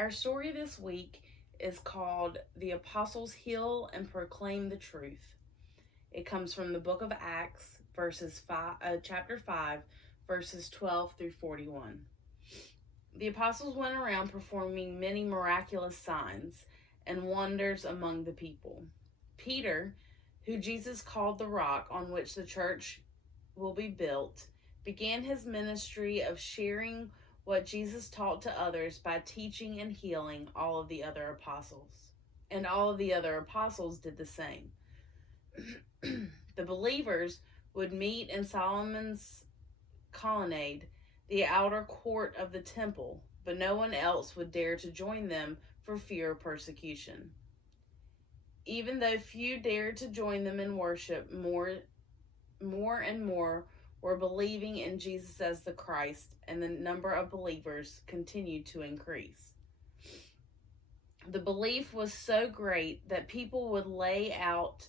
Our story this week is called The Apostles Heal and Proclaim the Truth. It comes from the book of Acts, chapter 5, verses 12 through 41. The apostles went around performing many miraculous signs and wonders among the people. Peter, who Jesus called the rock on which the church will be built, began his ministry of sharing what Jesus taught to others by teaching and healing all of the other apostles. And all of the other apostles did the same. The believers would meet in Solomon's colonnade, the outer court of the temple, but no one else would dare to join them for fear of persecution. Even though few dared to join them in worship, more and more were believing in Jesus as the Christ, and the number of believers continued to increase. The belief was so great that people would lay out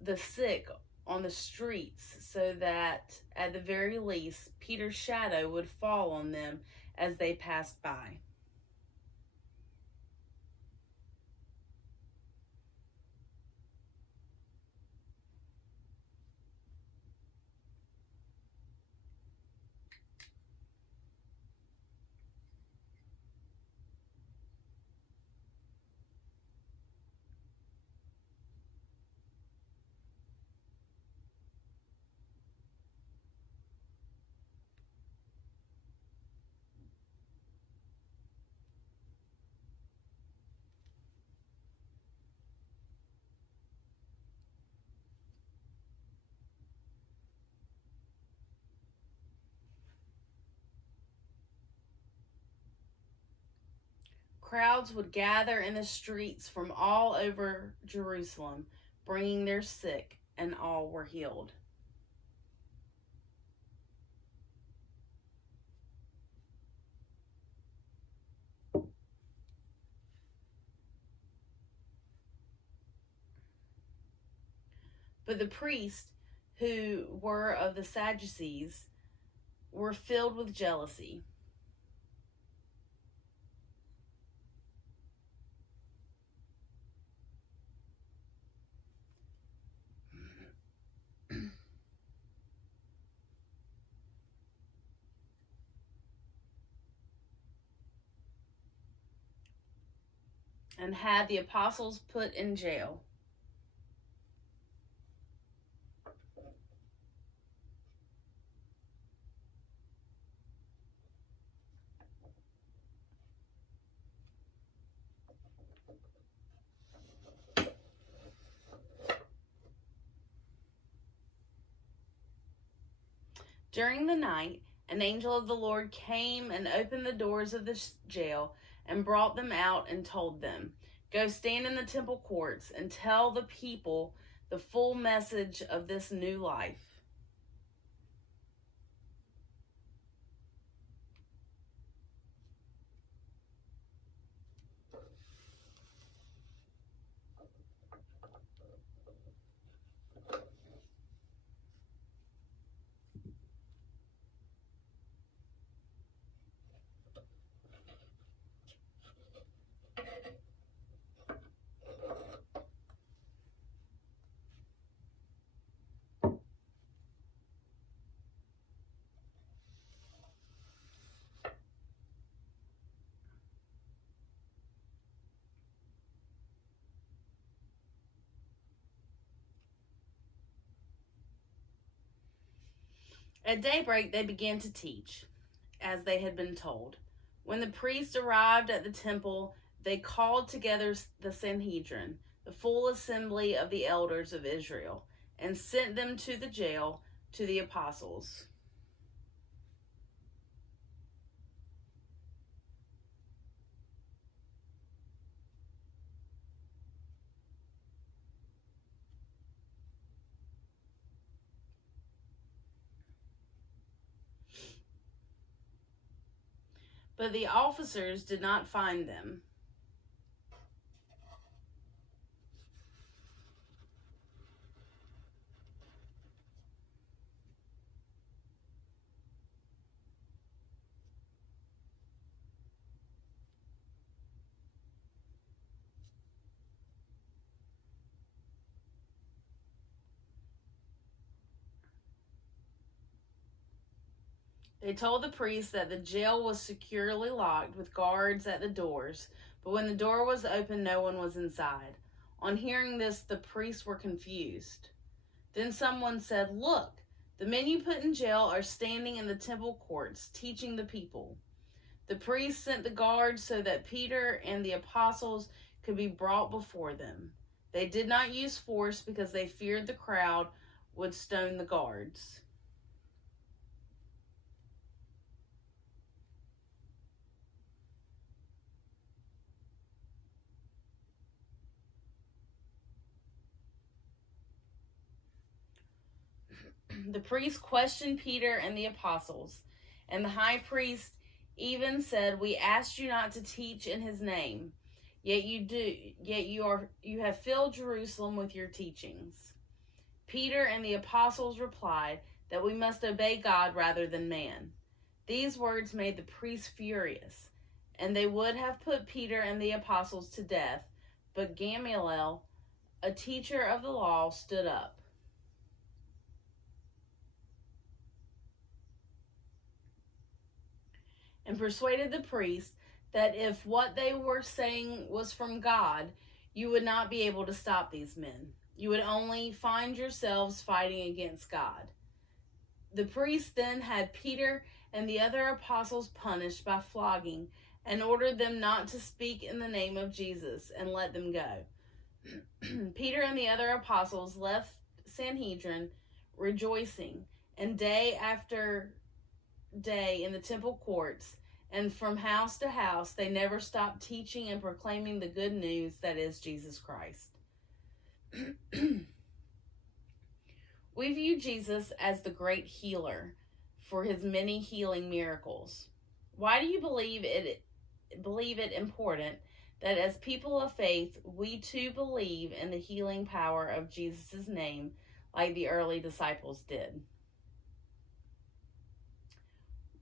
the sick on the streets so that, at the very least, Peter's shadow would fall on them as they passed by. Crowds would gather in the streets from all over Jerusalem, bringing their sick, and all were healed. But the priests, who were of the Sadducees, were filled with jealousy. And had the apostles put in jail. During the night, an angel of the Lord came and opened the doors of the jail and brought them out and told them, "Go stand in the temple courts and tell the people the full message of this new life." At daybreak, they began to teach, as they had been told. When the priests arrived at the temple, they called together the Sanhedrin, the full assembly of the elders of Israel, and sent them to the jail to the apostles. But the officers did not find them. They told the priests that the jail was securely locked with guards at the doors, but when the door was open, no one was inside. On hearing this, the priests were confused. Then someone said, "Look, the men you put in jail are standing in the temple courts, teaching the people." The priests sent the guards so that Peter and the apostles could be brought before them. They did not use force because they feared the crowd would stone the guards. The priests questioned Peter and the apostles, and the high priest even said, "We asked you not to teach in his name, yet you have filled Jerusalem with your teachings." Peter and the apostles replied that we must obey God rather than man. These words made the priests furious, and they would have put Peter and the apostles to death, but Gamaliel, a teacher of the law, stood up and persuaded the priests that if what they were saying was from God, you would not be able to stop these men. You would only find yourselves fighting against God. The priests then had Peter and the other apostles punished by flogging and ordered them not to speak in the name of Jesus and let them go. Peter and the other apostles left Sanhedrin rejoicing, and day after day in the temple courts and from house to house they never stopped teaching and proclaiming the good news that is Jesus Christ. We view Jesus as the great healer for his many healing miracles. Why do you believe it important that as people of faith we too believe in the healing power of Jesus' name like the early disciples did?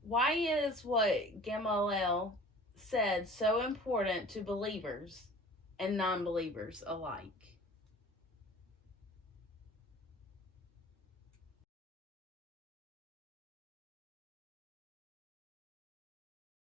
Why is what Gamaliel said so important to believers and non-believers alike?